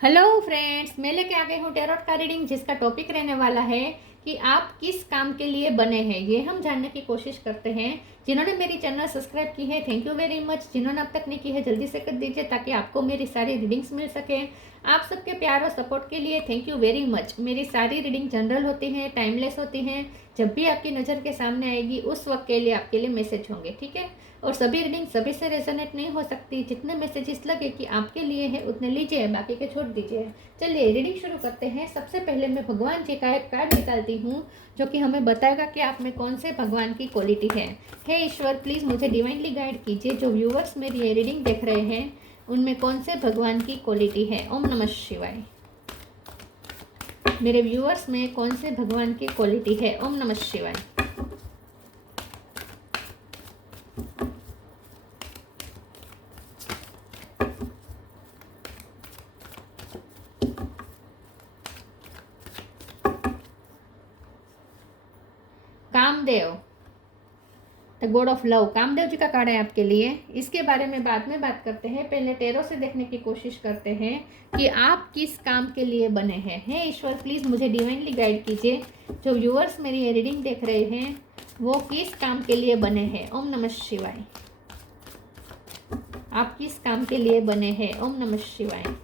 Hello friends, मैं लेके आ गई हूँ टैरोट का रीडिंग, जिसका टॉपिक रहने वाला है कि आप किस काम के लिए बने हैं। ये हम जानने की कोशिश करते हैं। जिन्होंने मेरी चैनल सब्सक्राइब की है, थैंक यू वेरी मच। जिन्होंने अब तक नहीं की है, जल्दी से कर दीजिए ताकि आपको मेरी सारी रीडिंग्स मिल सके। आप सबके प्यार और सपोर्ट के लिए थैंक यू वेरी मच। मेरी सारी रीडिंग जनरल होती हैं, टाइमलेस होती हैं। जब भी आपकी नज़र के सामने आएगी उस वक्त के लिए आपके लिए मैसेज होंगे, ठीक है। और सभी रीडिंग सभी से रेजोनेट नहीं हो सकती। जितने मैसेजेस लगे कि आपके लिए है उतने लीजिए, बाकी के छोड़ दीजिए। चलिए रीडिंग शुरू करते हैं। सबसे पहले मैं भगवान जी का एक कार्ड निकालती हूँ जो कि हमें बताएगा कि आप में कौन से भगवान की क्वालिटी है। हे ईश्वर, प्लीज़ मुझे डिवाइनली गाइड कीजिए। जो व्यूवर्स मेरी ये रीडिंग देख रहे हैं उनमें कौन से भगवान की क्वालिटी है। ओम नमः शिवाय। मेरे व्यूवर्स में कौन से भगवान की क्वालिटी है। ओम नमः शिवाय। Kamadev, the god of love, Kamadev ji का कार्ड है आपके लिए। इसके बारे में बाद में बात करते हैं। पहले टैरो से देखने की कोशिश करते हैं कि आप किस काम के लिए बने हैं। हे ईश्वर, प्लीज़ मुझे डिवाइनली गाइड कीजिए। जो व्यूअर्स मेरी ये रीडिंग देख रहे हैं वो किस काम के लिए बने हैं। ओम नमः शिवाय। आप किस काम के लिए बने हैं। ओम नमः शिवाय।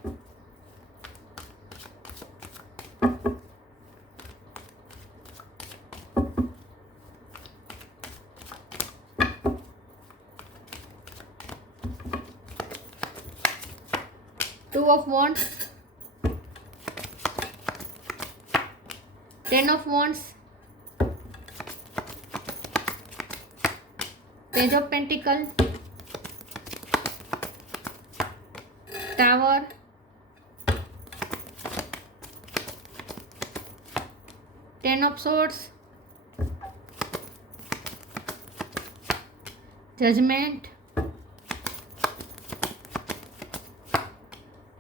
Two of wands, 10 of wands, page of pentacle, tower, ten of swords, judgement,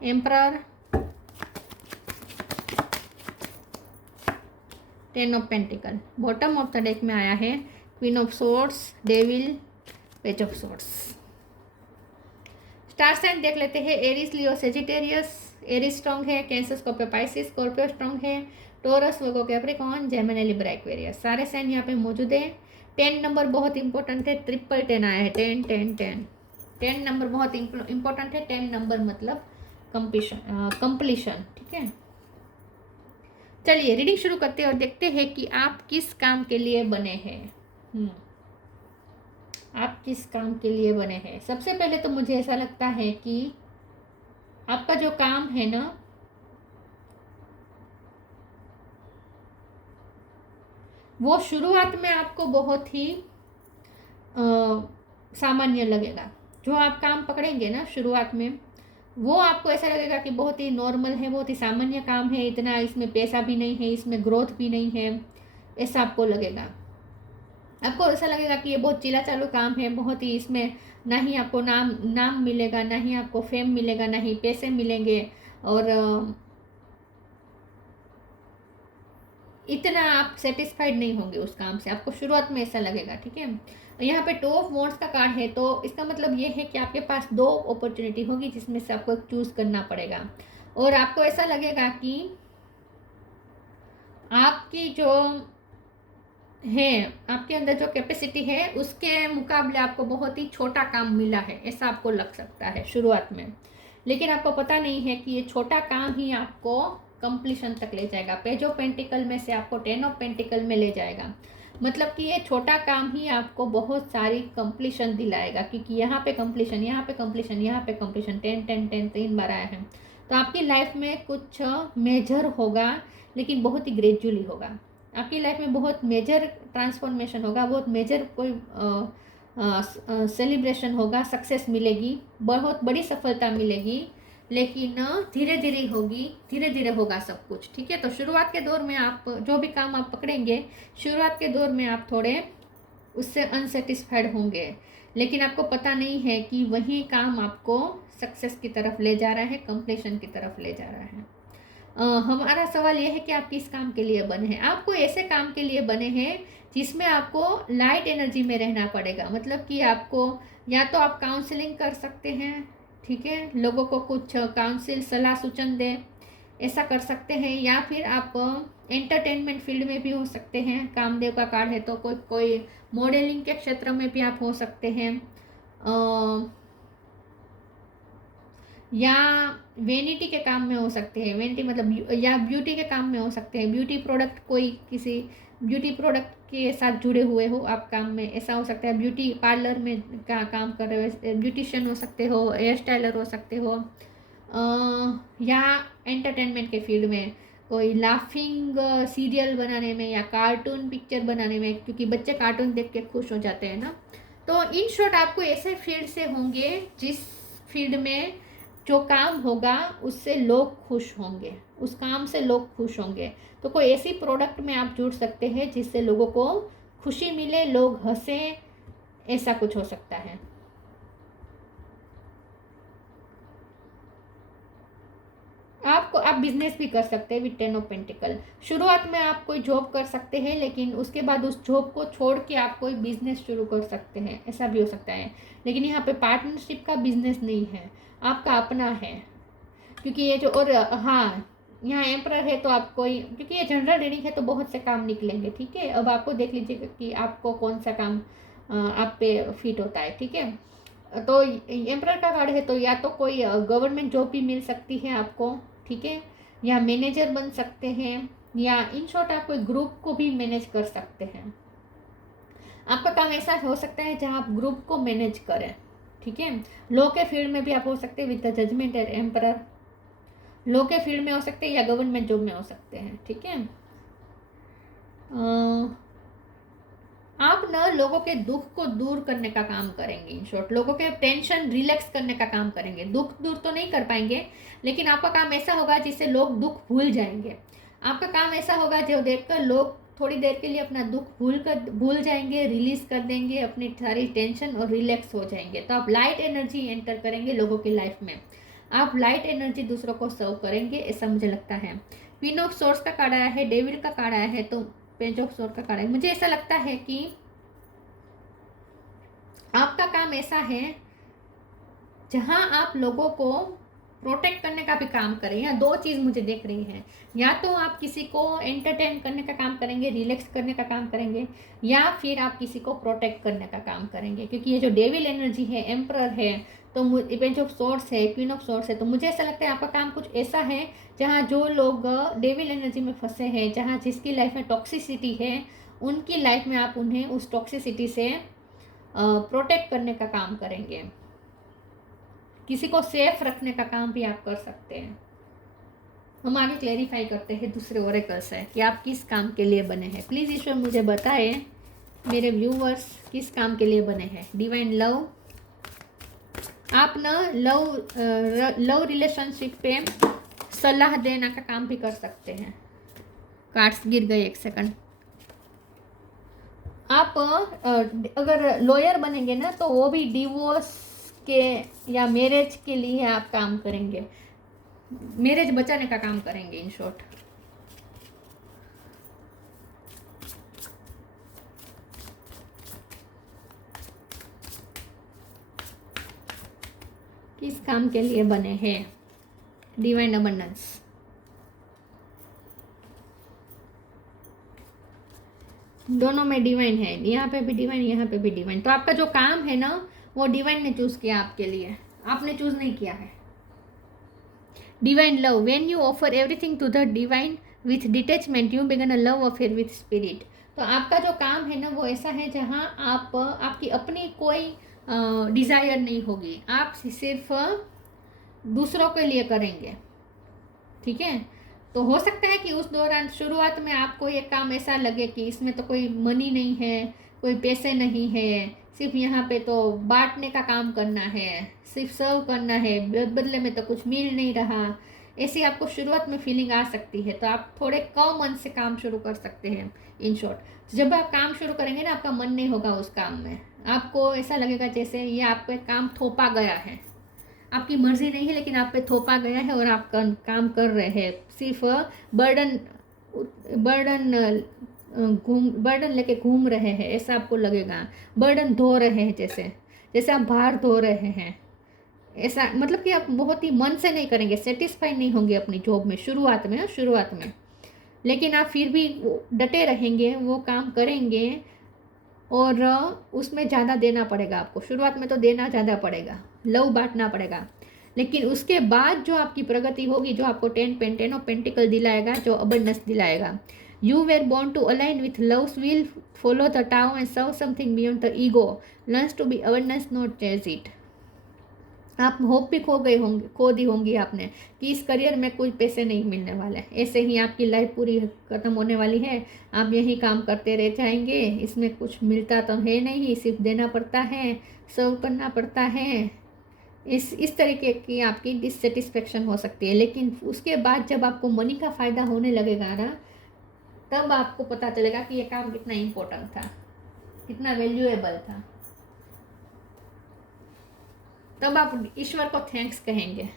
emperor, 10 of pentacle. Bottom of the deck में आया है queen of swords, devil, page of swords. Star sign देख लेते हैं। Aries, Leo, Sagittarius. Aries strong है, Cancer, Scorpio, Pisces. Scorpio strong है, Taurus, Virgo, Capricorn, Gemini, Libra, Aquarius. सारे sign यहाँ पे मौजूद है। 10 नंबर बहुत इंपॉर्टेंट है। 10 आया है। 10 10 10 10 नंबर बहुत इंपॉर्टेंट है। 10 नंबर मतलब कंप्लीशन, ठीक है। चलिए रीडिंग शुरू करते हैं और देखते हैं कि आप किस काम के लिए बने हैं। आप किस काम के लिए बने हैं। सबसे पहले तो मुझे ऐसा लगता है कि आपका जो काम है ना, वो शुरुआत में आपको बहुत ही सामान्य लगेगा। जो आप काम पकड़ेंगे ना शुरुआत में, वो आपको ऐसा लगेगा कि बहुत ही नॉर्मल है, बहुत ही सामान्य काम है, इतना इसमें पैसा भी नहीं है, इसमें ग्रोथ भी नहीं है, ऐसा आपको लगेगा। आपको ऐसा लगेगा कि ये बहुत चिला चालू काम है, बहुत ही इसमें ना ही आपको नाम मिलेगा, ना ही आपको फेम मिलेगा, ना ही पैसे मिलेंगे, और इतना आप सेटिस्फाइड नहीं होंगे उस काम से। आपको शुरुआत में ऐसा लगेगा, ठीक है। यहाँ पे टू ऑफ वॉन्ड्स का कार्ड है, तो इसका मतलब ये है कि आपके पास 2 अपॉर्चुनिटी होगी जिसमें से आपको चूज करना पड़ेगा। और आपको ऐसा लगेगा कि आपकी जो है, आपके अंदर जो कैपेसिटी है उसके मुकाबले आपको बहुत ही छोटा काम मिला है, ऐसा आपको लग सकता है शुरुआत में। लेकिन आपको पता नहीं है कि ये छोटा काम ही आपको कंप्लीशन तक ले जाएगा। पेज ऑफ पेंटिकल में से आपको 10 ऑफ पेंटिकल में ले जाएगा। मतलब कि ये छोटा काम ही आपको बहुत सारी कंप्लीशन दिलाएगा, क्योंकि यहाँ पे कंप्लीशन, यहाँ पे कंप्लीशन, यहाँ पे कंप्लीशन, 10 10 10 3 बार आया है। तो आपकी लाइफ में कुछ मेजर होगा, लेकिन बहुत ही ग्रेजुअली होगा। आपकी लाइफ में बहुत मेजर ट्रांसफॉर्मेशन होगा, बहुत मेजर कोई सेलिब्रेशन होगा, सक्सेस मिलेगी, बहुत बड़ी सफलता मिलेगी, लेकिन धीरे धीरे होगी, धीरे धीरे होगा सब कुछ, ठीक है। तो शुरुआत के दौर में आप जो भी काम आप पकड़ेंगे, शुरुआत के दौर में आप थोड़े उससे अनसेटिस्फाइड होंगे, लेकिन आपको पता नहीं है कि वही काम आपको सक्सेस की तरफ ले जा रहा है, कंप्लीशन की तरफ ले जा रहा है। हमारा सवाल यह है कि आप किस काम के लिए बने हैं। आपको ऐसे काम के लिए बने हैं जिसमें आपको लाइट एनर्जी में रहना पड़ेगा। मतलब कि आपको या तो आप काउंसलिंग कर सकते हैं, ठीक है, लोगों को कुछ काउंसिल सलाह सूचन दे, ऐसा कर सकते हैं। या फिर आप एंटरटेनमेंट फील्ड में भी हो सकते हैं, कामदेव का कार्ड है तो कोई कोई मॉडलिंग के क्षेत्र में भी आप हो सकते हैं, या वेनिटी के काम में हो सकते हैं, वेनिटी मतलब या ब्यूटी के काम में हो सकते हैं, ब्यूटी प्रोडक्ट, कोई किसी ब्यूटी प्रोडक्ट के साथ जुड़े हुए हो आप काम में, ऐसा हो सकता है। ब्यूटी पार्लर में काम कर रहे हो, ब्यूटिशियन हो सकते हो, हेयर स्टाइलर हो सकते हो, या एंटरटेनमेंट के फील्ड में कोई लाफिंग सीरियल बनाने में या कार्टून पिक्चर बनाने में, क्योंकि बच्चे कार्टून देख के खुश हो जाते हैं ना। तो इन शॉर्ट आपको ऐसे फील्ड से होंगे जिस फील्ड में जो काम होगा उससे लोग खुश होंगे, उस काम से लोग खुश होंगे। तो कोई ऐसी प्रोडक्ट में आप जुड़ सकते हैं जिससे लोगों को खुशी मिले, लोग हंसें, ऐसा कुछ हो सकता है। आप बिजनेस भी कर सकते हैं विद 10 ऑफ पेंटिकल। शुरुआत में आप कोई जॉब कर सकते हैं, लेकिन उसके बाद उस जॉब को छोड़ के आप कोई बिजनेस शुरू कर सकते हैं, ऐसा भी हो सकता है। लेकिन यहाँ पे पार्टनरशिप का बिजनेस नहीं है, आपका अपना है। क्योंकि ये जो, और हाँ, यहाँ एम्परर है तो आप कोई, क्योंकि ये जनरल रीडिंग है तो बहुत से काम निकलेंगे, ठीक है। अब आपको देख लीजिएगा कि आपको कौन सा काम आप पे फिट होता है, ठीक है। तो एम्परर का कार्ड है तो या तो कोई गवर्नमेंट जॉब भी मिल सकती है आपको, ठीक है, या मैनेजर बन सकते हैं, या इन शॉर्ट आप कोई ग्रुप को भी मैनेज कर सकते हैं। आपका काम ऐसा हो सकता है जहां आप ग्रुप को मैनेज करें, ठीक है। लॉ के फील्ड में भी आप हो सकते हैं with the judgement and emperor, law के फील्ड में हो सकते हैं या गवर्नमेंट जॉब में हो सकते हैं, ठीक है। आप ना लोगों के दुख को दूर करने का काम करेंगे, इन शॉर्ट लोगों के टेंशन रिलैक्स करने का काम करेंगे। दुख दूर तो नहीं कर पाएंगे, लेकिन आपका काम ऐसा होगा जिससे लोग दुख भूल जाएंगे। आपका काम ऐसा होगा जो देखकर लोग थोड़ी देर के लिए अपना दुख भूल जाएंगे, रिलीज कर देंगे अपनी सारी टेंशन और रिलैक्स हो जाएंगे। तो आप लाइट एनर्जी एंटर करेंगे लोगों की लाइफ में, आप लाइट एनर्जी दूसरों को सर्व करेंगे, ऐसा मुझे लगता है। क्वीन ऑफ सोर्स का कार्ड आया है, डेविड का कार्ड आया है, तो पेज ऑफ सोर्ड का कार्ड है। मुझे ऐसा लगता है कि आपका काम ऐसा है जहां आप लोगों को प्रोटेक्ट करने का भी काम करें। यहाँ दो चीज़ मुझे देख रही है, या तो आप किसी को एंटरटेन करने का काम करेंगे, रिलैक्स करने का काम करेंगे, या फिर आप किसी को प्रोटेक्ट करने का काम करेंगे। क्योंकि ये जो डेविल एनर्जी है, एम्परर है, तो पेज ऑफ सोर्ड्स है, क्वीन ऑफ सोर्ड्स है, तो मुझे ऐसा लगता है आपका काम कुछ ऐसा है जहाँ जो लोग डेविल एनर्जी में फंसे हैं, जहाँ जिसकी लाइफ में टॉक्सिसिटी है, उनकी लाइफ में आप उन्हें उस टॉक्सिसिटी से प्रोटेक्ट करने का काम करेंगे। किसी को सेफ रखने का काम भी आप कर सकते हैं। हम आगे क्लेरिफाई करते हैं दूसरे ओरेकल से कि आप किस काम के लिए बने हैं। प्लीज़ ईश्वर मुझे बताएं मेरे व्यूवर्स किस काम के लिए बने हैं। डिवाइन लव, आप ना लव रिलेशनशिप पे सलाह देने का काम भी कर सकते हैं। कार्ड्स गिर गए, एक सेकंड। आप अगर लॉयर बनेंगे ना तो वो भी डिवोर्स के या मैरिज के लिए आप काम करेंगे, मैरिज बचाने का काम करेंगे, इन शॉर्ट। किस काम के लिए बने हैं? डिवाइन अबंडेंस, दोनों में डिवाइन है, यहाँ पे भी डिवाइन, यहाँ पे भी डिवाइन। तो आपका जो काम है ना वो डिवाइन ने चूज किया आपके लिए, आपने चूज नहीं किया है। Divine love, when you offer everything to the divine with detachment you begin a love affair with spirit. तो आपका जो काम है ना वो ऐसा है जहाँ आपकी अपनी कोई डिज़ायर नहीं होगी, आप सिर्फ दूसरों के लिए करेंगे, ठीक है। तो हो सकता है कि उस दौरान शुरुआत में आपको ये काम ऐसा लगे कि इसमें तो कोई मनी नहीं है, कोई पैसे नहीं है, सिर्फ यहाँ पे तो बांटने का काम करना है, सिर्फ सर्व करना है, बदले में तो कुछ मिल नहीं रहा, ऐसी आपको शुरुआत में फीलिंग आ सकती है। तो आप थोड़े कम मन से काम शुरू कर सकते हैं। इन शॉर्ट जब आप काम शुरू करेंगे ना आपका मन नहीं होगा उस काम में, आपको ऐसा लगेगा जैसे ये आप पे काम थोपा गया है, आपकी मर्जी नहीं है लेकिन आप पे थोपा गया है और आप काम कर रहे हैं, सिर्फ बर्डन लेके घूम रहे हैं, ऐसा आपको लगेगा। बर्डन धो रहे हैं, जैसे जैसे आप बाहर धो रहे हैं, ऐसा मतलब कि आप बहुत ही मन से नहीं करेंगे, सेटिस्फाई नहीं होंगे अपनी जॉब में शुरुआत में, शुरुआत में। लेकिन आप फिर भी डटे रहेंगे, वो काम करेंगे और उसमें ज़्यादा देना पड़ेगा आपको। शुरुआत में तो देना ज़्यादा पड़ेगा, लव बांटना पड़ेगा। लेकिन उसके बाद जो आपकी प्रगति होगी, जो आपको 10 ऑफ पेंटिकल दिलाएगा, जो अबंडेंस दिलाएगा। You were born to align with love's will follow the tao and serve something beyond the ego, learns to be abundance not chase it. आप होप भी खो गए होंगे, खो दी होंगी आपने कि इस करियर में कोई पैसे नहीं मिलने वाले, ऐसे ही आपकी लाइफ पूरी ख़त्म होने वाली है, आप यही काम करते रह जाएंगे, इसमें कुछ मिलता तो है नहीं, सिर्फ देना पड़ता है, सर्व करना पड़ता है। इस तरीके की आपकी डिससेटिस्फेक्शन हो सकती है। लेकिन उसके बाद जब आपको मनी का फ़ायदा होने लगेगा ना, तब आपको पता चलेगा कि ये काम कितना इम्पोर्टेंट था, कितना वैल्यूएबल था। तब आप ईश्वर को थैंक्स कहेंगे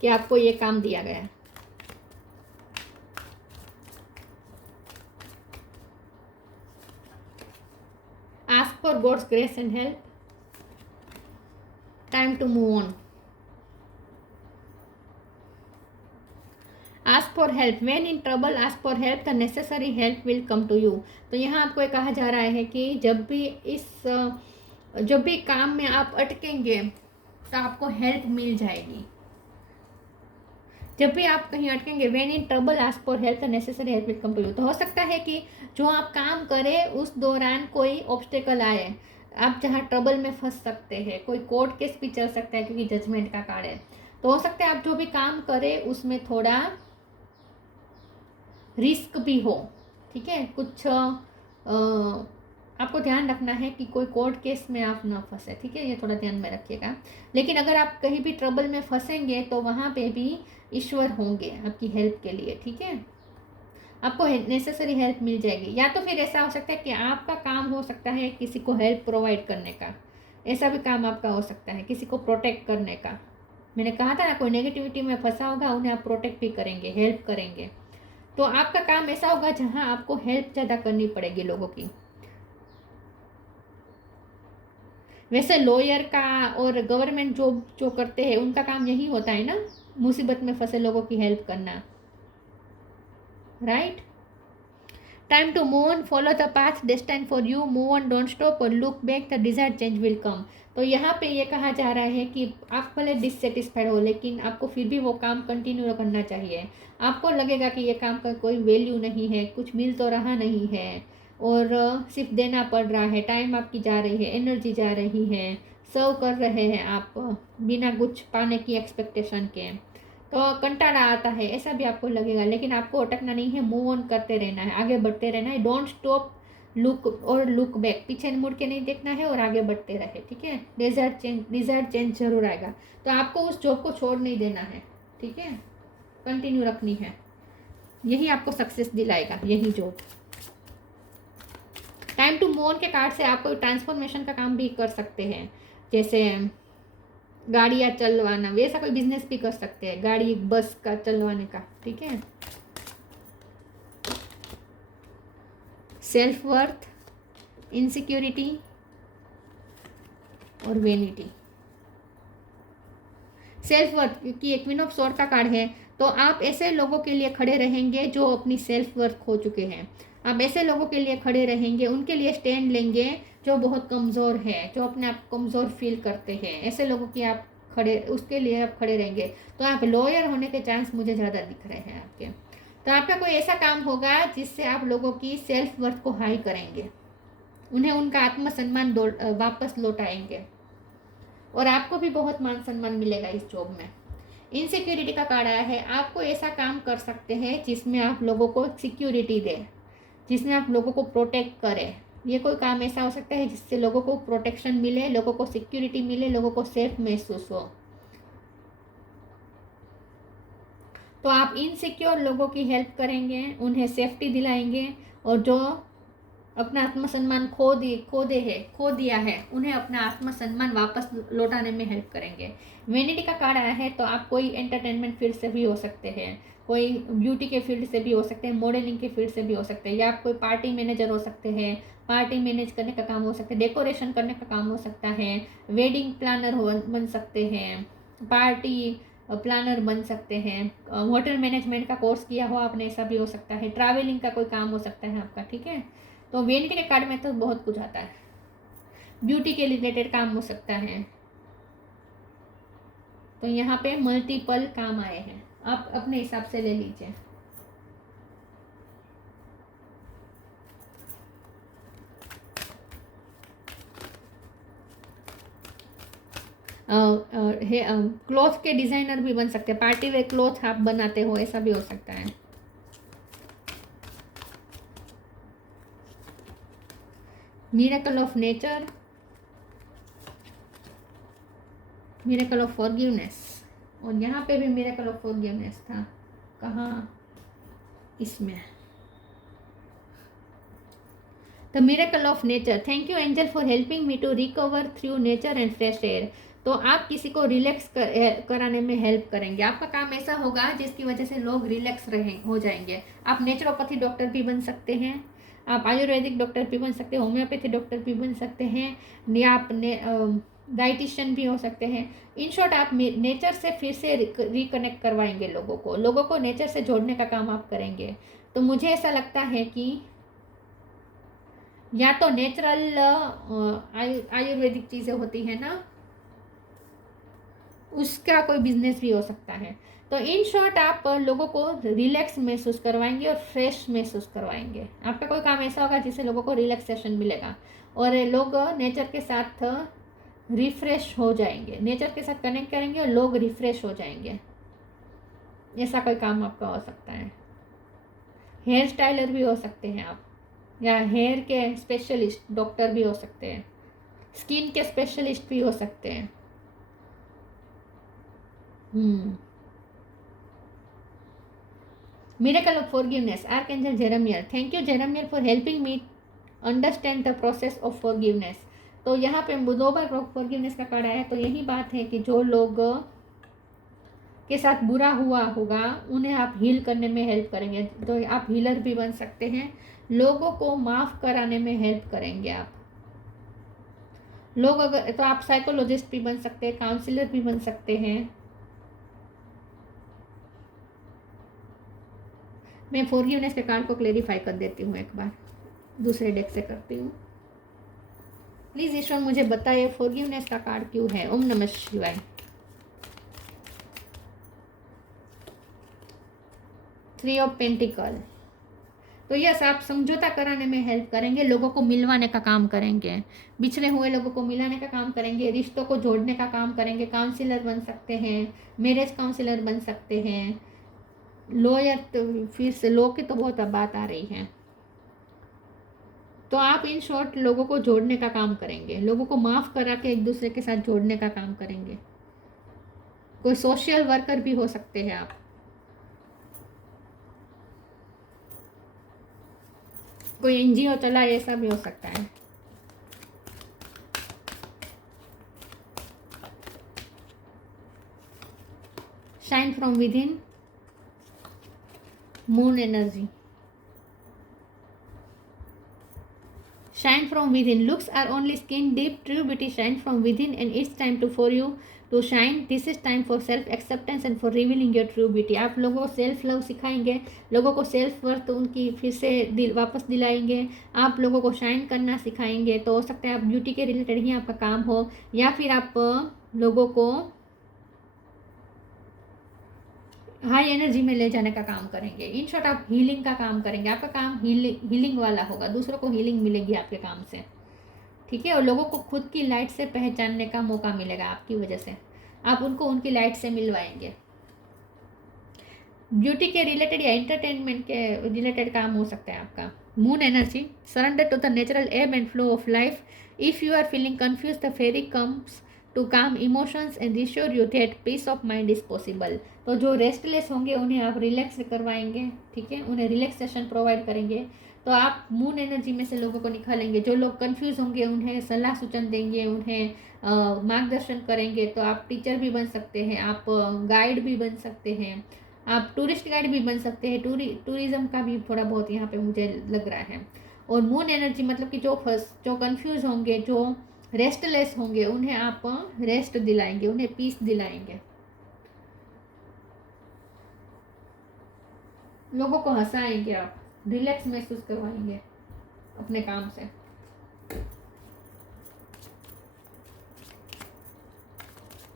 कि आपको ये काम दिया गया। Ask for God's grace and help, time to move on. Ask for help, when in trouble ask for help, the necessary help will come to you. तो यहाँ आपको ये कहा जा रहा है कि जब भी काम में आप अटकेंगे तो आपको हेल्प मिल जाएगी। जब भी आप कहीं अटकेंगे, when in trouble ask for help, the necessary help will come to you. तो हो सकता है कि जो आप काम करें उस दौरान कोई ऑब्स्टेकल आए, आप जहाँ ट्रबल में फंस सकते हैं, कोई कोर्ट केस भी चल सकता है क्योंकि जजमेंट का कार्ड है। तो हो सकता है आप जो भी काम करें उसमें थोड़ा रिस्क भी हो, ठीक है। कुछ आपको ध्यान रखना है कि कोई कोर्ट केस में आप ना फंसे, ठीक है, ये थोड़ा ध्यान में रखिएगा। लेकिन अगर आप कहीं भी ट्रबल में फंसेंगे तो वहाँ पे भी ईश्वर होंगे आपकी हेल्प के लिए, ठीक है। आपको नेसेसरी हेल्प मिल जाएगी। या तो फिर ऐसा हो सकता है कि आपका काम हो सकता है किसी को हेल्प प्रोवाइड करने का, ऐसा भी काम आपका हो सकता है, किसी को प्रोटेक्ट करने का। मैंने कहा था ना, कोई नेगेटिविटी में फंसा होगा, उन्हें आप प्रोटेक्ट भी करेंगे, हेल्प करेंगे। तो आपका काम ऐसा होगा जहां आपको हेल्प ज़्यादा करनी पड़ेगी लोगों की। वैसे लॉयर का और गवर्नमेंट जॉब जो करते हैं उनका काम यही होता है ना, मुसीबत में फंसे लोगों की हेल्प करना, right. Time to move on, follow the path destined for you, move on, don't stop और look back, the desired change will come. तो यहाँ पे ये कहा जा रहा है कि आप भले डिससेटिस्फाइड हो, लेकिन आपको फिर भी वो काम कंटिन्यू करना चाहिए। आपको लगेगा कि ये काम का कोई वैल्यू नहीं है, कुछ मिल तो रहा नहीं है और सिर्फ देना पड़ रहा है, टाइम आपकी जा रही है, एनर्जी जा रही है, सर्व कर रहे हैं आप बिना कुछ पाने की एक्सपेक्टेशन के, तो कंटाला आता है, ऐसा भी आपको लगेगा। लेकिन आपको अटकना नहीं है, मूव ऑन करते रहना है, आगे बढ़ते रहना है। डोंट स्टॉप, लुक और लुक बैक, पीछे मुड़ के नहीं देखना है और आगे बढ़ते रहे, ठीक है। डिजायर्ड चेंज जरूर आएगा। तो आपको उस जॉब को छोड़ नहीं देना है, ठीक है, कंटिन्यू रखनी है, यही आपको सक्सेस दिलाएगा, यही job. Time to move on के कार्ड से आप कोई ट्रांसफॉर्मेशन का काम भी कर सकते हैं, जैसे गाड़ियाँ चलवाना, वैसा कोई बिजनेस भी कर सकते हैं, गाड़ी बस का चलवाने का, ठीक है। सेल्फ वर्थ, इनसिक्योरिटी और वेनिटी। सेल्फ वर्थ क्योंकि एक क्वीन ऑफ स्वॉर्ड का कार्ड है, तो आप ऐसे लोगों के लिए खड़े रहेंगे जो अपनी सेल्फ वर्थ खो चुके हैं। आप ऐसे लोगों के लिए खड़े रहेंगे, उनके लिए स्टैंड लेंगे जो बहुत कमज़ोर है, जो अपने आप कमज़ोर फील करते हैं, ऐसे लोगों की आप खड़े, उसके लिए आप खड़े रहेंगे। तो आप लॉयर होने के चांस मुझे ज़्यादा दिख रहे हैं आपके। तो आपका कोई ऐसा काम होगा जिससे आप लोगों की सेल्फ वर्थ को हाई करेंगे, उन्हें उनका आत्मसम्मान वापस लौटाएंगे और आपको भी बहुत मान सम्मान मिलेगा इस जॉब में। इनसिक्योरिटी का कार्ड आया है, आपको ऐसा काम कर सकते हैं जिसमें आप लोगों को सिक्योरिटी दें, जिसमें आप लोगों को प्रोटेक्ट करें। ये कोई काम ऐसा हो सकता है जिससे लोगों को प्रोटेक्शन मिले, लोगों को सिक्योरिटी मिले, लोगों को सेफ महसूस हो। तो आप इनसिक्योर लोगों की हेल्प करेंगे, उन्हें सेफ्टी दिलाएंगे और जो अपना आत्मसम्मान खो दिया है, उन्हें अपना आत्मसम्मान वापस लौटाने में हेल्प करेंगे। वेनिटी का कार्ड आया है तो आप कोई एंटरटेनमेंट फील्ड से भी हो सकते हैं, कोई ब्यूटी के फील्ड से भी हो सकते हैं, मॉडलिंग के फील्ड से भी हो सकते हैं, या आप कोई पार्टी मैनेजर हो सकते हैं, पार्टी मैनेज करने का काम हो सकता है, डेकोरेशन करने का काम हो सकता है, वेडिंग प्लानर बन सकते हैं, पार्टी प्लानर बन सकते हैं, होटल मैनेजमेंट का कोर्स किया हो आपने, ऐसा भी हो सकता है, ट्रैवलिंग का कोई काम हो सकता है आपका। ठीक है, तो वेनिटी के कार्ड में तो बहुत कुछ आता है, ब्यूटी के रिलेटेड काम हो सकता है। तो यहाँ पे मल्टीपल काम आए हैं, आप अपने हिसाब से ले लीजिए। क्लॉथ के डिजाइनर भी बन सकते हैं, पार्टी वेयर क्लॉथ आप बनाते हो, ऐसा भी हो सकता है। Miracle of nature, miracle of forgiveness, और यहाँ पे भी मिरेकल ऑफ फॉरगिवनेस था, कहाँ, इसमें। The miracle of nature, thank you angel for helping me to recover through nature and fresh air. तो आप किसी को रिलैक्स कराने में हेल्प करेंगे, आपका काम ऐसा होगा जिसकी वजह से लोग रिलैक्स हो जाएंगे। आप नेचुरोपैथी डॉक्टर भी बन सकते हैं, आप आयुर्वेदिक डॉक्टर भी बन सकते हैं, होम्योपैथी डॉक्टर भी बन सकते हैं, या आप डाइटिशियन भी हो सकते हैं। इन शॉर्ट आप नेचर से फिर से रिकनेक्ट करवाएंगे लोगों को नेचर से जोड़ने का काम आप करेंगे। तो मुझे ऐसा लगता है कि या तो नेचुरल आयुर्वेदिक चीज़ें होती है ना, उसका कोई बिजनेस भी हो सकता है। तो इन शॉर्ट आप लोगों को रिलैक्स महसूस करवाएंगे और फ्रेश महसूस करवाएंगे। आपका कोई काम ऐसा होगा जिससे लोगों को रिलैक्सेशन मिलेगा और लोग नेचर के साथ रिफ्रेश हो जाएंगे, नेचर के साथ कनेक्ट करेंगे और लोग रिफ्रेश हो जाएंगे। ऐसा कोई काम आपका हो सकता है। हेयर स्टाइलर भी हो सकते हैं आप, या हेयर के स्पेशलिस्ट डॉक्टर भी हो सकते हैं, स्किन के स्पेशलिस्ट भी हो सकते हैं। Miracle of forgiveness, Archangel Jeremiah. Thank you Jeremiah for helping me understand the process of forgiveness. तो यहाँ पे 2 बार फॉरगिवनेस का कार्ड आया है। तो यही बात है कि जो लोग के साथ बुरा हुआ होगा उन्हें आप हील करने में हेल्प करेंगे। तो आप हीलर भी बन सकते हैं, लोगों को माफ़ कराने में हेल्प करेंगे आप लोग। अगर तो आप साइकोलॉजिस्ट भी बन सकते हैं, काउंसलर भी बन सकते हैं। मैं फॉरगिवनेस के कार्ड को क्लेरिफाई कर देती हूँ, एक बार दूसरे डेक से करती हूँ। प्लीज़ ईश्वर मुझे बताइए फॉरगिवनेस का कार्ड क्यों है। ओम नमः शिवाय। 3 ऑफ पेंटिकल। तो यस, आप समझौता कराने में हेल्प करेंगे, लोगों को मिलवाने का काम करेंगे, बिछड़े हुए लोगों को मिलाने का काम करेंगे, रिश्तों को जोड़ने का काम करेंगे। काउंसलर बन सकते हैं, मैरिज काउंसलर बन सकते हैं, लॉयर। तो फिर से लॉ की तो बहुत बात आ रही है। तो आप इन शॉर्ट लोगों को जोड़ने का काम करेंगे, लोगों को माफ़ करा के एक दूसरे के साथ जोड़ने का काम करेंगे। कोई सोशल वर्कर भी हो सकते हैं आप, कोई एनजीओ चलाए, ऐसा भी हो सकता है। Shine from with in, moon energy. Shine from within. Looks are only skin deep. True beauty shine from within, and it's time for you to shine. This is time for self acceptance and for revealing your true beauty. आप लोगों को self love सिखाएंगे, लोगों को self worth उनकी फिर से वापस दिलाएंगे, आप लोगों को शाइन करना सिखाएंगे। तो हो सकता है आप ब्यूटी के रिलेटेड ही आपका काम हो, या फिर आप लोगों को हाई एनर्जी में ले जाने का काम करेंगे। इन शॉर्ट आप हीलिंग का काम करेंगे, आपका काम हीलिंग वाला होगा, दूसरों को हीलिंग मिलेगी आपके काम से। ठीक है, और लोगों को खुद की लाइट से पहचानने का मौका मिलेगा आपकी वजह से, आप उनको उनकी लाइट से मिलवाएंगे। ब्यूटी के रिलेटेड या एंटरटेनमेंट के रिलेटेड काम हो सकता है आपका। Moon energy, surrender to the natural ebb and flow of life. If you are feeling confused the fairy comes to calm emotions and reassure you that peace of mind is possible. तो जो restless होंगे उन्हें आप relax करवाएंगे, ठीक है, उन्हें relaxation provide करेंगे। तो आप मून एनर्जी में से लोगों को निकालेंगे। जो लोग कंफ्यूज होंगे उन्हें सलाह सूचन देंगे, उन्हें मार्गदर्शन करेंगे। तो आप टीचर भी बन सकते हैं, आप गाइड भी बन सकते हैं, आप टूरिस्ट गाइड भी बन सकते हैं। टूरिज्म का भी थोड़ा बहुत यहाँ पे मुझे लग रहा है। और मून एनर्जी मतलब कि जो कंफ्यूज होंगे, जो रेस्टलेस होंगे, उन्हें आप रेस्ट दिलाएंगे, उन्हें पीस दिलाएंगे, लोगों को हंसाएंगे, आप रिलैक्स महसूस करवाएंगे अपने काम से।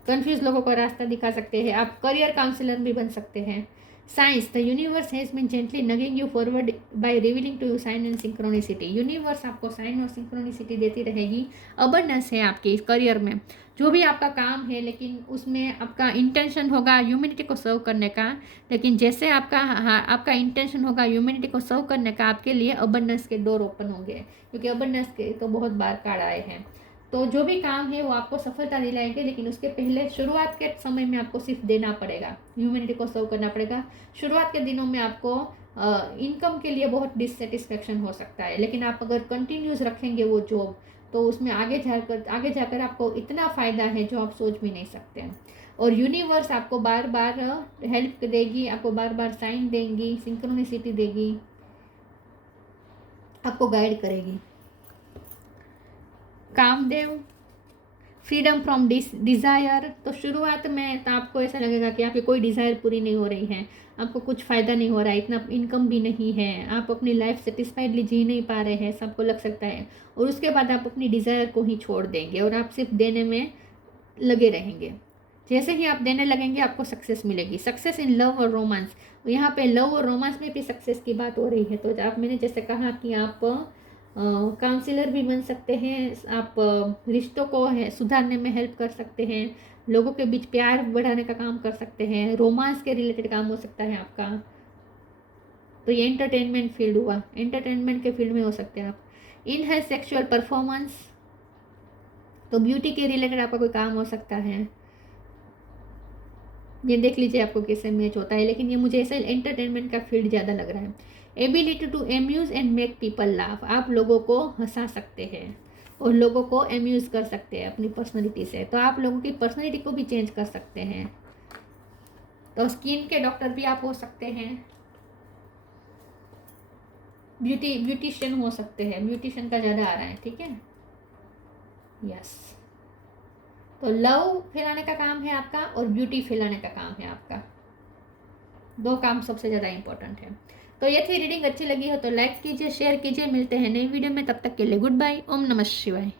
कंफ्यूज लोगों को रास्ता दिखा सकते हैं। आप करियर काउंसलर भी बन सकते हैं। Science, the universe has been gently nudging you forward by revealing to you sign and synchronicity. Universe आपको साइन और सिंक्रोनिसिटी देती रहेगी। अबंडेंस है आपके इस करियर में, जो भी आपका काम है, लेकिन उसमें आपका इंटेंशन होगा ह्यूमैनिटी को सर्व करने का। लेकिन जैसे आपका इंटेंशन होगा ह्यूमैनिटी को सर्व करने का, आपके लिए अबंडेंस के डोर ओपन होंगे, क्योंकि अबंडेंस के तो बहुत बार कार्ड आए हैं। तो जो भी काम है वो आपको सफलता दिलाएंगे, लेकिन उसके पहले शुरुआत के समय में आपको सिर्फ देना पड़ेगा, ह्यूमैनिटी को सर्व करना पड़ेगा। शुरुआत के दिनों में आपको इनकम के लिए बहुत डिससेटिस्फेक्शन हो सकता है, लेकिन आप अगर कंटिन्यूस रखेंगे वो जॉब, तो उसमें आगे जाकर आपको इतना फ़ायदा है जो आप सोच भी नहीं सकते हैं। और यूनिवर्स आपको बार बार हेल्प देगी, आपको बार बार साइन देंगी, सिंक्रोनिसिटी देगी, आपको गाइड करेगी। Kamdev, freedom from desire. तो शुरुआत में तो आपको ऐसा लगेगा कि आपकी कोई डिज़ायर पूरी नहीं हो रही है, आपको कुछ फ़ायदा नहीं हो रहा है, इतना इनकम भी नहीं है, आप अपनी लाइफ सेटिस्फाइडली जी नहीं पा रहे हैं, सबको लग सकता है। और उसके बाद आप अपनी डिज़ायर को ही छोड़ देंगे और आप सिर्फ देने में लगे रहेंगे। जैसे ही आप देने लगेंगे आपको सक्सेस मिलेगी। सक्सेस इन लव और रोमांस, यहाँ पे लव और रोमांस में भी सक्सेस की बात हो रही है। तो आप, मैंने जैसे कहा कि आप काउंसलर भी बन सकते हैं, आप रिश्तों को सुधारने में हेल्प कर सकते हैं, लोगों के बीच प्यार बढ़ाने का काम कर सकते हैं, रोमांस के रिलेटेड काम हो सकता है आपका। तो ये एंटरटेनमेंट फील्ड हुआ, एंटरटेनमेंट के फील्ड में हो सकते हैं आप। इन है सेक्सुअल परफॉर्मेंस, तो ब्यूटी के रिलेटेड आपका कोई काम हो सकता है। ये देख लीजिए आपको कैसे मैच होता है, लेकिन ये मुझे ऐसा एंटरटेनमेंट का फील्ड ज़्यादा लग रहा है। Ability to amuse and make people laugh, आप लोगों को हंसा सकते हैं और लोगों को एम्यूज़ कर सकते हैं अपनी पर्सनैलिटी से। तो आप लोगों की पर्सनैलिटी को भी चेंज कर सकते हैं। तो स्किन के डॉक्टर भी आप हो सकते हैं, ब्यूटिशियन हो सकते हैं। ब्यूटिशियन का ज़्यादा आ रहा है, ठीक है, यस। तो लव फैलाने का काम है आपका और ब्यूटी फैलाने का काम है आपका, दो काम सबसे ज़्यादा इंपॉर्टेंट है। तो ये थी रीडिंग। अच्छी लगी हो तो लाइक कीजिए, शेयर कीजिए। मिलते हैं नई वीडियो में, तब तक के लिए गुड बाय। ओम नमः शिवाय।